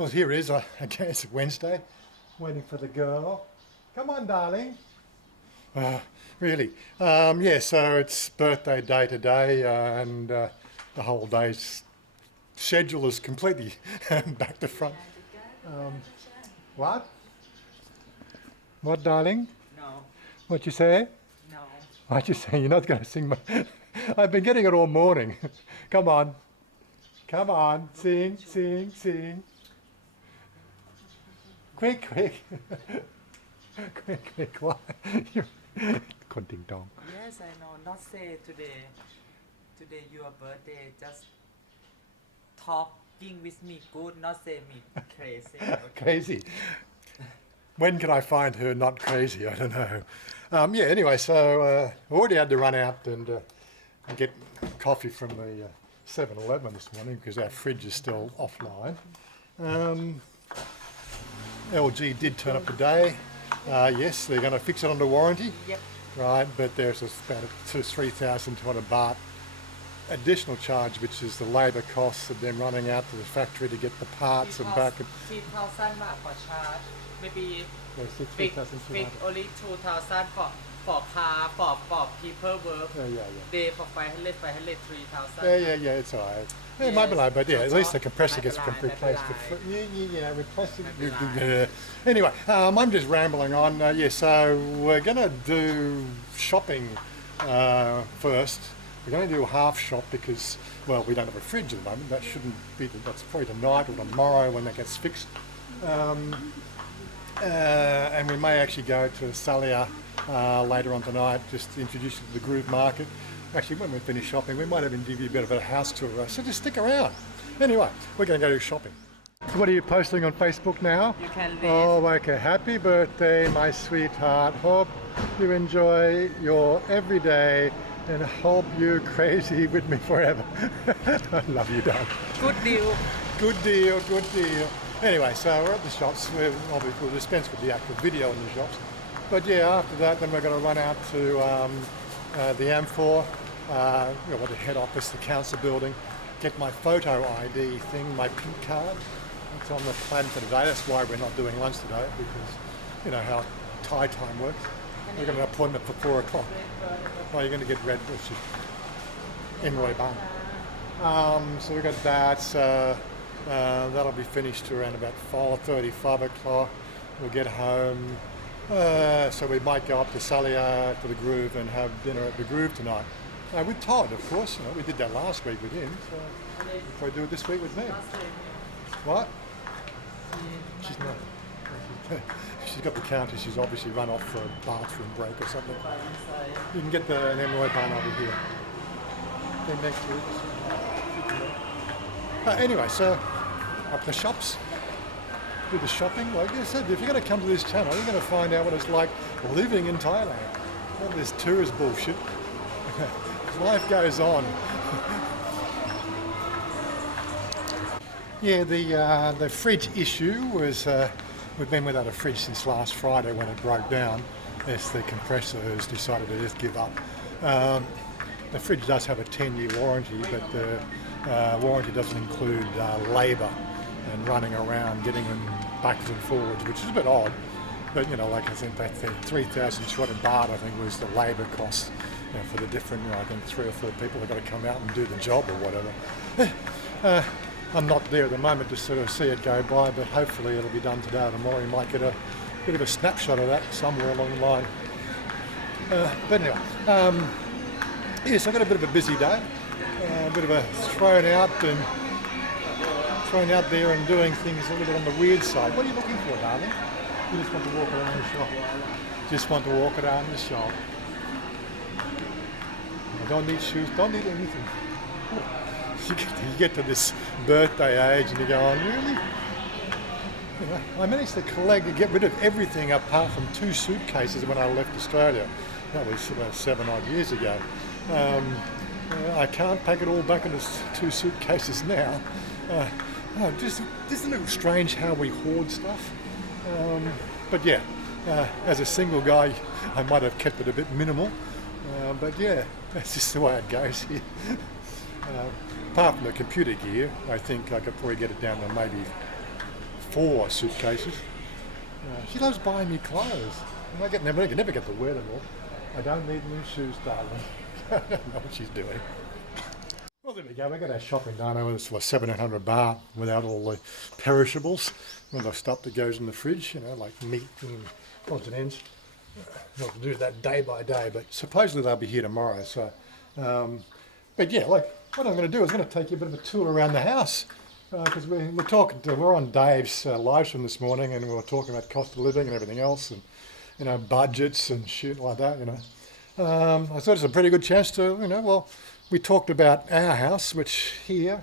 Well, here is, I guess, Wednesday, waiting for the girl. Come on, darling. Really? Yeah, so it's birthday day today, and the whole day's schedule is completely back to front. What? What, darling? No, What you say? no. What you say? You're not going to sing my... I've been getting it all morning. Come on. Come on. Sing, sing, sing. Quick, quick. Quick, quick. Why? Con ding dong. Yes, I know. Not say today. Today your birthday. Just talking with me good. Not say me crazy. Okay? Crazy. When can I find her not crazy? I don't know. Yeah, anyway, so I already had to run out and get coffee from the 7-Eleven this morning because our fridge is still offline. LG did turn up today. Yes, they're going to fix it under warranty. Yep. Right, but there's about a 3,200 baht additional charge, which is the labour costs of them running out to the factory to get the parts and back. 3,000 baht for charge. Maybe Fix only 2,000 for car, for people work. Yeah. Day for 500, 3,000. Yeah, it's all right. Yeah, it might be like, but yeah, at least the compressor gets replaced. Replacing. Anyway, I'm just rambling on. Yeah, so we're going to do shopping first. We're going to do a half shop because, well, we don't have a fridge at the moment. That shouldn't be, that's probably tonight or tomorrow when that gets fixed. And we may actually go to Salaya later on tonight, just to introduce you to the Groove Market. Actually, when we finish shopping, we might even give you a bit of a house tour, so just stick around. Anyway, we're going to go do shopping. What are you posting on Facebook now? You can leave. Oh, okay. Happy birthday, my sweetheart. Hope you enjoy your everyday and hope you're crazy with me forever. I love you, darling. Good deal. Good deal, good deal. Anyway, so we're at the shops. We'll dispense with the actual video in the shops. But yeah, after that, then we're going to run out to the M4, the head office, the council building, get my photo ID thing, my pink card. It's on the plan for today. That's why we're not doing lunch today, because you know how Thai time works. We've got an appointment for 4 o'clock. Oh, you're going to get red, which is in Roy Bang. So we've got that. That'll be finished around about 4:30, 5 o'clock. We'll get home. So we might go up to Salaya to the Groove and have dinner at the Groove tonight. With Todd, of course. You know, we did that last week with him. So we'll probably do it this week with me. What? She's not. She's got the counter. She's obviously run off for a bathroom break or something. You can get an emeroy bun over here. Then next to it. Anyway, so up the shops. Do the shopping. Like I said, if you're going to come to this channel, you're going to find out what it's like living in Thailand. All this tourist bullshit. Life goes on. Yeah, the fridge issue was we've been without a fridge since last Friday when it broke down. Yes, the compressor has decided to just give up. The fridge does have a 10-year warranty, but the warranty doesn't include labour and running around, getting them backwards and forwards, which is a bit odd. But you know, like I said, that 3,200 baht I think was the labour cost, you know, for the different, I think 3 or 4 people that got to come out and do the job or whatever. I'm not there at the moment to sort of see it go by, but hopefully it'll be done today or tomorrow. You might get a bit of a snapshot of that somewhere along the line. But anyway, yes, I've got a bit of a busy day, a bit of a thrown out there and doing things a little bit on the weird side. What are you looking for, darling? You just want to walk around the shop. Just want to walk around the shop. I don't need shoes, don't need anything. You get to this birthday age and you go, oh, really? You know, I managed to get rid of everything apart from 2 suitcases when I left Australia. That was about 7 odd years ago. I can't pack it all back into 2 suitcases now. Just isn't it strange how we hoard stuff? But yeah, as a single guy, I might have kept it a bit minimal. But yeah, that's just the way it goes here. Apart from the computer gear, I think I could probably get it down to maybe 4 suitcases. She loves buying me clothes. And I can never get to wear them all. I don't need new shoes, darling. I don't know what she's doing. Well, there we go. We got our shopping done. It was for 700 baht without all the perishables. All the stuff that goes in the fridge, you know, like meat and odds and ends. Not to do that day by day, but supposedly they'll be here tomorrow. So, but yeah, like what I'm going to do is I'm going to take you a bit of a tour around the house because we're on Dave's live stream this morning, and we were talking about cost of living and everything else, and you know, budgets and shit like that. You know, I thought it's a pretty good chance to, you know, well, we talked about our house, which here,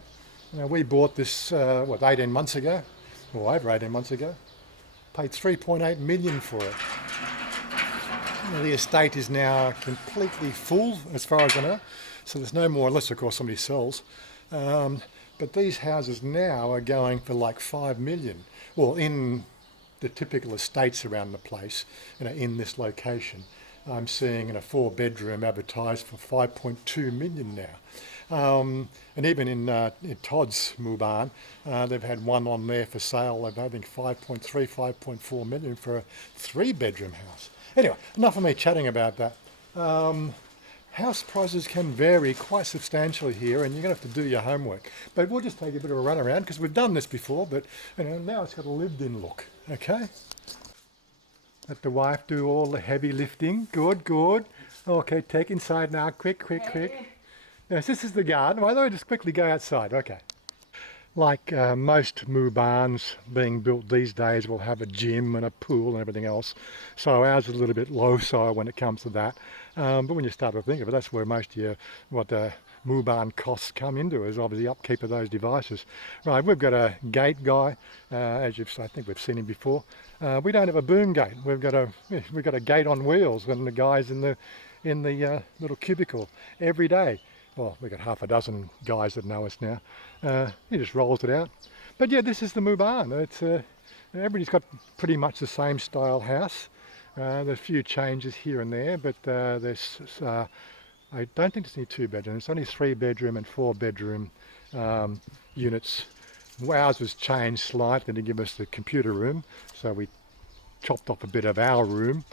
you know, we bought this 18 months ago, or over 18 months ago, paid 3.8 million for it. The estate is now completely full, as far as I know, so there's no more, unless of course somebody sells. But these houses now are going for like 5 million. Well, in the typical estates around the place, you know, in this location, I'm seeing in a 4-bedroom advertised for 5.2 million now. And even in Todd's Muban, they've had one on there for sale of I think 5.3, 5.4 million for a 3-bedroom house. Anyway, enough of me chatting about that. House prices can vary quite substantially here, and you're going to have to do your homework. But we'll just take a bit of a run around because we've done this before, but you know, now it's got a lived-in look, okay? Let the wife do all the heavy lifting. Good, good. Okay, take inside now. Quick, quick, quick. Yes, this is the garden. Why don't I just quickly go outside? Okay. Like most Mubans being built these days will have a gym and a pool and everything else. So ours is a little bit low side when it comes to that. But when you start to think of it, that's where most of what the Muban costs come into, is obviously upkeep of those devices. Right, we've got a gate guy, I think we've seen him before. We don't have a boom gate. We've got a gate on wheels, and the guy's in the little cubicle every day. Well, we've got half a dozen guys that know us now. He just rolls it out. But yeah, this is the Muban. It's everybody's got pretty much the same style house. There's a few changes here and there, but there's I don't think there's any 2-bedroom. It's only 3-bedroom and 4-bedroom units. Ours was changed slightly to give us the computer room, so we chopped off a bit of our room,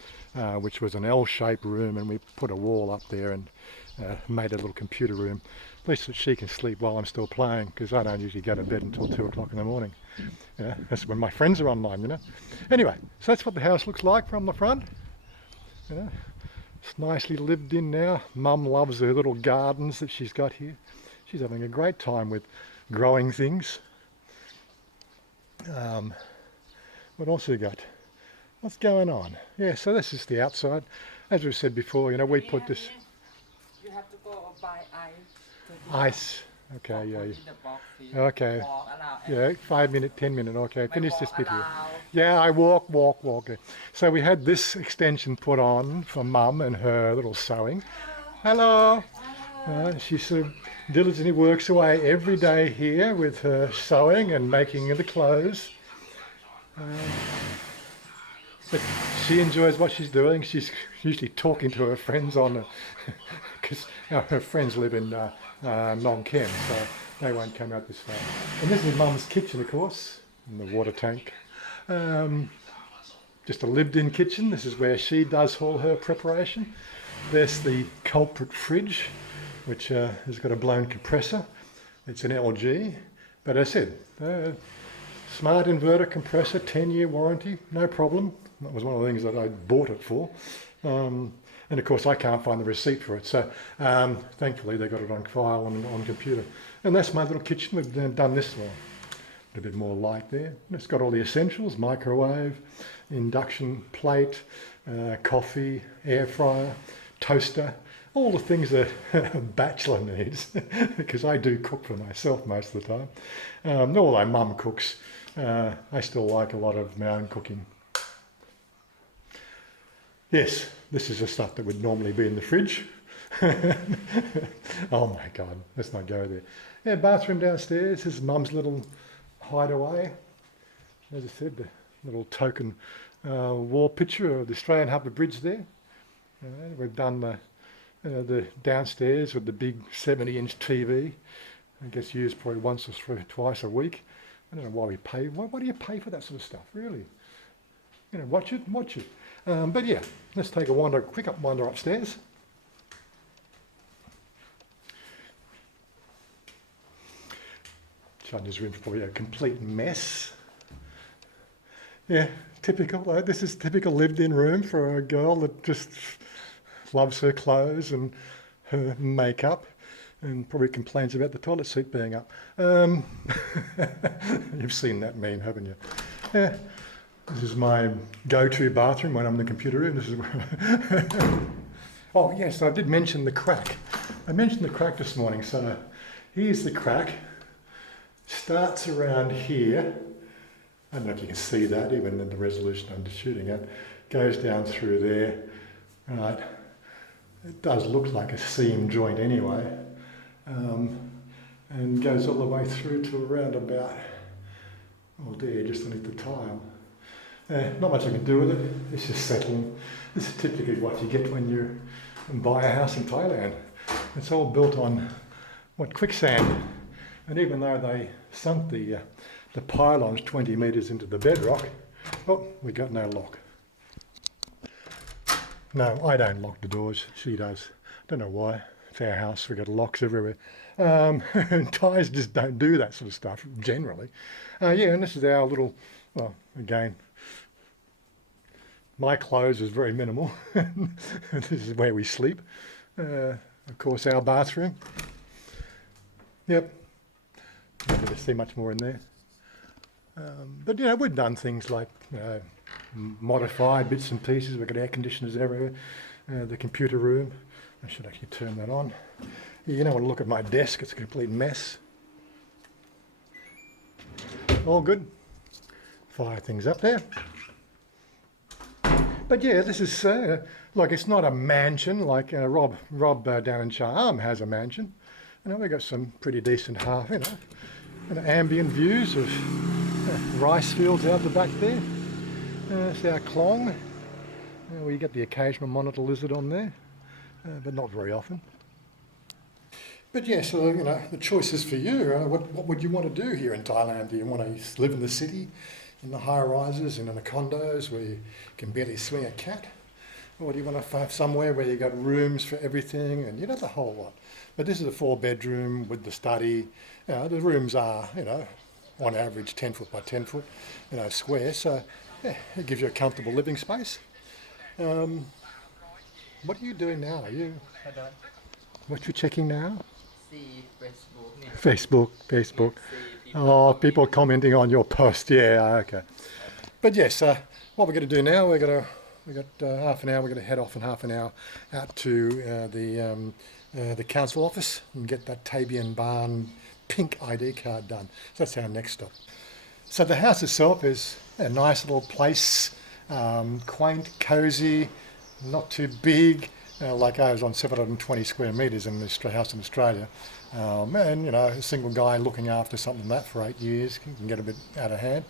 which was an L-shaped room, and we put a wall up there and made a little computer room, at least that she can sleep while I'm still playing, because I don't usually go to bed until 2 o'clock in the morning. That's when my friends are online, you know. Anyway, so that's what the house looks like from the front. It's nicely lived in now. Mum loves her little gardens that she's got here. She's having a great time with growing things. What else have we got? What's going on? Yeah, so this is the outside. As we've said before, you know, we put this... You have to go buy Ice. Okay, yeah. in the box, Okay. walk around Yeah, 5 minute, 10 minute. Okay, finish this bit here. around. Yeah, I walk. Okay. So we had this extension put on for Mum and her little sewing. Hello. She sort of diligently works away every day here with her sewing and making the clothes. But she enjoys what she's doing. She's usually talking to her friends on, because her friends live in Nong Kem, so they won't come out this far. And this is Mum's kitchen, of course, and the water tank. Just a lived-in kitchen. This is where she does all her preparation. There's the culprit fridge, which has got a blown compressor. It's an LG, but as I said, smart inverter compressor, 10-year warranty, no problem. That was one of the things that I bought it for. And of course I can't find the receipt for it, so thankfully they got it on file on computer. And that's my little kitchen. We've done this one. A bit more light there. And it's got all the essentials: microwave, induction plate, coffee, air fryer, toaster, all the things that a bachelor needs, because I do cook for myself most of the time. Although Mum cooks, I still like a lot of my own cooking. Yes, this is the stuff that would normally be in the fridge. Oh my God, let's not go there. Yeah, bathroom downstairs. This is Mum's little hideaway. As I said, the little token wall picture of the Australian Harbour Bridge there. We've done the downstairs with the big 70-inch TV. I guess used probably once or twice a week. I don't know why we pay. Why do you pay for that sort of stuff, really? You know, watch it. But yeah, let's take a quick wander upstairs. Chanya's room's probably a complete mess. Yeah, typical. This is typical lived-in room for a girl that just loves her clothes and her makeup, and probably complains about the toilet seat being up. You've seen that meme, haven't you? Yeah. This is my go-to bathroom when I'm in the computer room. This is where oh yes, I did mention the crack. I mentioned the crack this morning. So here's the crack. Starts around here. I don't know if you can see that, even in the resolution I'm shooting at. Goes down through there. Right. It does look like a seam joint anyway. And goes all the way through to around about, oh dear, just underneath the tile. Not much I can do with it. It's just settling. This is typically what you get when you buy a house in Thailand. It's all built on quicksand. And even though they sunk the pylons 20 metres into the bedrock, oh, we got no lock. No, I don't lock the doors. She does. Don't know why. It's our house. We got locks everywhere. Thais just don't do that sort of stuff generally. Yeah, and this is our little. Well, again, my clothes is very minimal. This is where we sleep. Of course, our bathroom. Yep. Not going to see much more in there. But you know, we've done things like modified bits and pieces. We've got air conditioners everywhere. The computer room. I should actually turn that on. You don't want to look at my desk. It's a complete mess. All good. Fire things up there. But yeah, this is like, it's not a mansion like Rob down in Charm has a mansion. You know, we've got some pretty decent ambient views of rice fields out the back there. It's our Klong. We get the occasional monitor lizard on there, but not very often. But yeah, so you know, the choice is for you. What would you want to do here in Thailand? Do you want to live in the city, in the high rises, in the condos where you can barely swing a cat? Or do you want to have somewhere where you've got rooms for everything and, you know, the whole lot? But this is a 4-bedroom with the study. You know, the rooms are, you know, on average 10 foot by 10 foot, you know, square. So yeah, it gives you a comfortable living space. What are you doing now? What you checking now? Facebook. Oh, people commenting on your post. Yeah, okay. But yes, what we're going to do now, we got half an hour. We're going to head off in half an hour out to the council office and get that Tabian Baan pink ID card done. So that's our next stop. So the house itself is a nice little place, quaint, cosy, not too big. Like I was on 720 square metres in this house in Australia. And, you know, a single guy looking after something like that for 8 years can get a bit out of hand.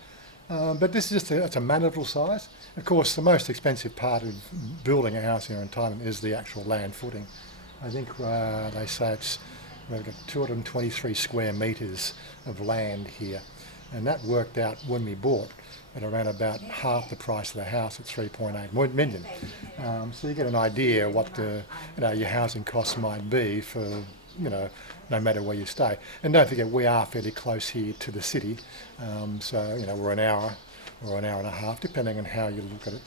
But this is just it's a manageable size. Of course, the most expensive part of building a house here in Thailand is the actual land footing. I think they say we've got 223 square metres of land here. And that worked out when we bought at around about half the price of the house at 3.8 million. So you get an idea what your housing costs might be for, you know, no matter where you stay. And don't forget, we are fairly close here to the city. So, you know, we're an hour or an hour and a half, depending on how you look at it,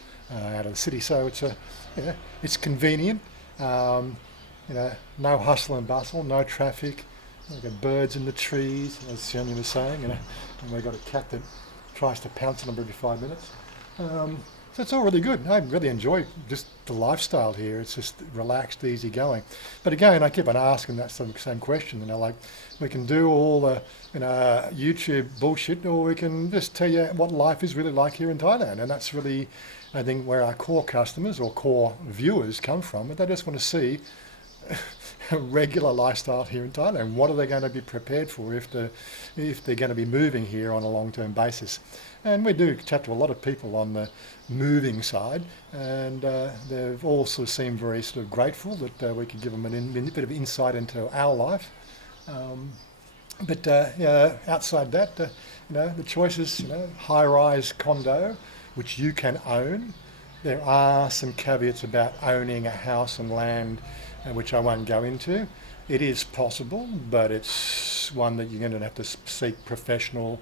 out of the city. So it's convenient. You know, no hustle and bustle, no traffic. We've got birds in the trees, as Chanya was saying, you know, and we've got a cat that tries to pounce on them every 5 minutes. So it's all really good. I really enjoy just the lifestyle here. It's just relaxed, easy going. But again, I keep on asking that same question. You know, like, we can do all the, you know, YouTube bullshit, or we can just tell you what life is really like here in Thailand. And that's really, I think, where our core customers or core viewers come from. But they just want to see a regular lifestyle here in Thailand. What are they going to be prepared for if they're going to be moving here on a long-term basis? And we do chat to a lot of people on the moving side, and they've all sort of seemed very sort of grateful that we could give them a bit of insight into our life. But outside that, the choices, high-rise condo, which you can own. There are some caveats about owning a house and land, which I won't go into. It is possible, but it's one that you're going to have to seek professional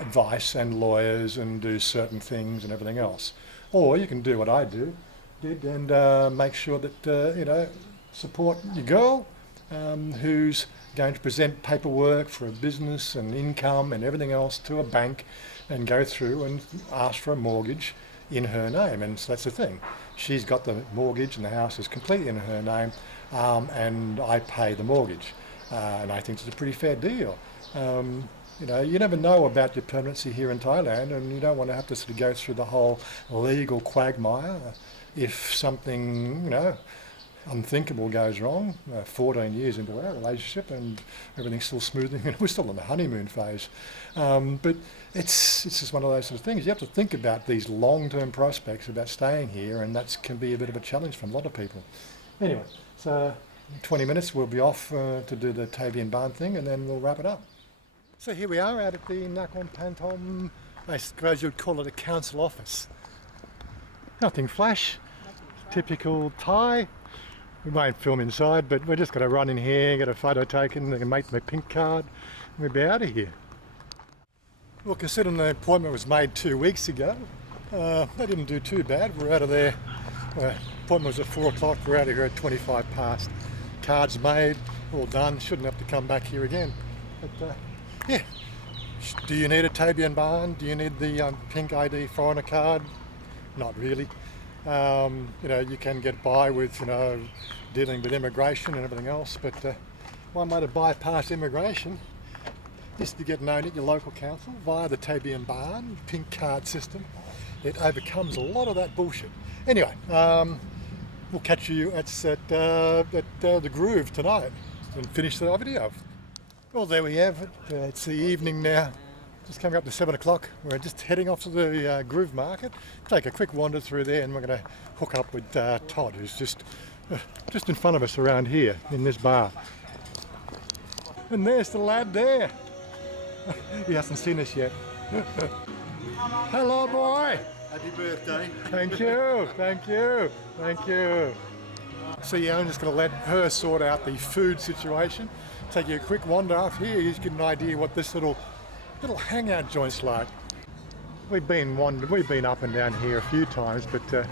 advice and lawyers and do certain things and everything else. Or you can do what I did and make sure that, support your girl who's going to present paperwork for a business and income and everything else to a bank and go through and ask for a mortgage in her name. And so that's the thing. She's got the mortgage and the house is completely in her name, and I pay the mortgage. And I think it's a pretty fair deal. You never know about your permanency here in Thailand, and you don't want to have to sort of go through the whole legal quagmire if something, unthinkable goes wrong. 14 years into our relationship and everything's still smoothing. We're still in the honeymoon phase. But it's just one of those sort of things. You have to think about these long-term prospects about staying here, and that can be a bit of a challenge for a lot of people. Anyway, so in 20 minutes we'll be off to do the Tabian Baan thing, and then we'll wrap it up. So here we are out at the Nakhon Pathom, I suppose you'd call it a council office. Nothing flash, typical Thai. We won't film inside, but we're just going to run in here, get a photo taken, and make my pink card, and we'll be out of here. Well, considering the appointment was made 2 weeks ago, they didn't do too bad. We're out of there, appointment was at 4 o'clock, we're out of here at 25 past. Cards made, all done, shouldn't have to come back here again. But yeah, do you need a Tabian Baan? Do you need the pink ID foreigner card? Not really. You can get by with, dealing with immigration and everything else, but one way to bypass immigration is to get known at your local council via the Tabian Baan pink card system. It overcomes a lot of that bullshit. Anyway, we'll catch you at the Groove tonight and finish the video. Well, there we have it. It's the evening now. Just coming up to 7 o'clock. We're just heading off to the Groove Market. Take a quick wander through there, and we're going to hook up with Todd, who's just in front of us around here in this bar. And there's the lad there. He hasn't seen us yet. Hello, boy. Happy birthday. Thank you, thank you, thank you. So yeah, I'm just going to let her sort out the food situation. Take you a quick wander up here. You just get an idea what this little hangout joint's like. We've been up and down here a few times, but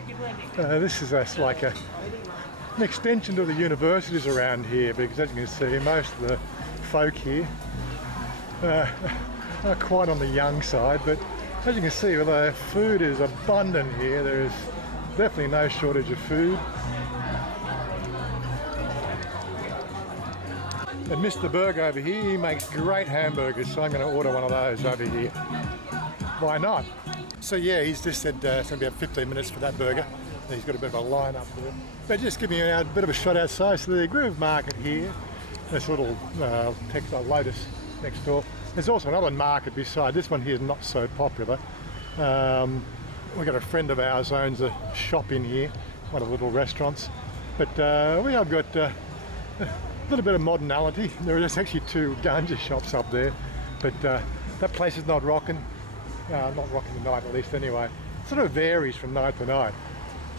this is like an extension to the universities around here, because as you can see, most of the folk here are quite on the young side, but as you can see, the food is abundant here. There is definitely no shortage of food. And Mr. Burger over here, he makes great hamburgers, so I'm going to order one of those over here. Why not? So yeah, he's just said it's going to be about 15 minutes for that burger. He's got a bit of a line up there. But just give me a bit of a shot outside. So the Groove Market here, this little textile Lotus next door. There's also another market beside. This one here is not so popular. We've got a friend of ours owns a shop in here, one of the little restaurants. But we have got a little bit of modernality. There are just actually 2 ganja shops up there, but that place is not rocking. Not rocking tonight, at least anyway. It sort of varies from night to night.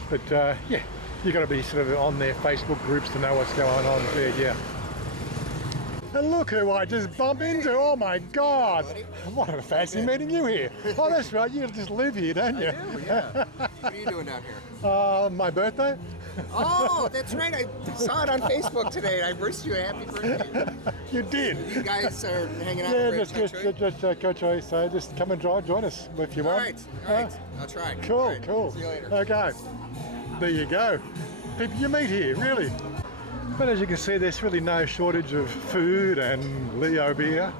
But yeah, you've got to be sort of on their Facebook groups to know what's going on there, yeah. And look who I just bumped into, oh my God! What a fancy meeting you here. Oh, that's right, you just live here, don't you? I do, yeah. What are you doing down here? My birthday? Oh, that's right, I saw it on Facebook today. I wished you a happy birthday. You did? You guys are hanging out Yeah, for just Coach Ray, so just come and join us if you want. All right, I'll try. Cool, All right, cool. See you later. Okay, there you go. People you meet here, really. But as you can see, there's really no shortage of food and Leo beer.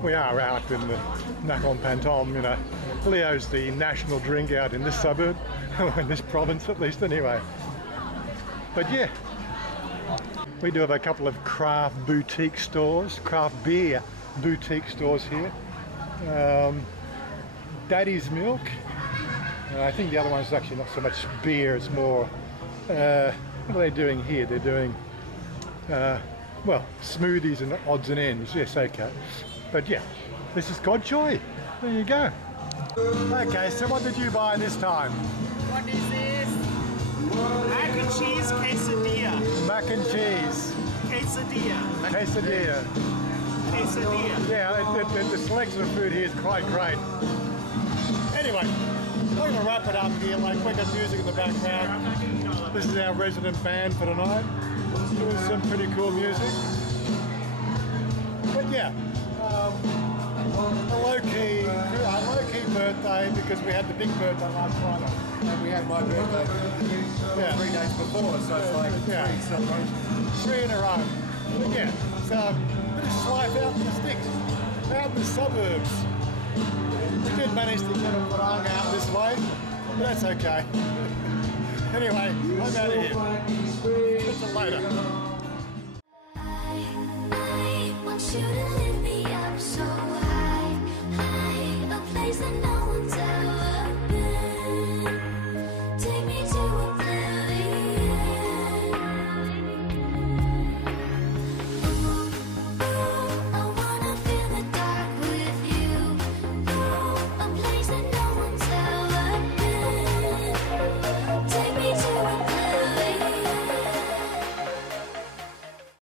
We are out in the Nakhon Pathom, Leo's the national drink out in this suburb, or in this province at least anyway. But yeah, we do have a couple of craft boutique stores, craft beer boutique stores here. Daddy's Milk. I think the other one's actually not so much beer, it's more, what are they doing here? They're doing, well, smoothies and odds and ends, yes, okay. But yeah, this is Godchoy. There you go. Okay, so what did you buy this time? What is this? Mac and cheese quesadilla. Mac and cheese. Quesadilla. Quesadilla. Quesadilla. Yeah, the selection of food here is quite great. Anyway, we're going to wrap it up here. Like, we got music in the background. This is our resident band for tonight. Doing some pretty cool music. But yeah, a low-key birthday because we had the big birthday last Friday. And we had my birthday 3 days before, so it's like three celebrations. 3 in a row. But yeah, so a bit of life out in the sticks, out in the suburbs. We did manage to get a barang out this way, but that's okay. Anyway, I'm out of here. Catch you later. I want you to lift me up so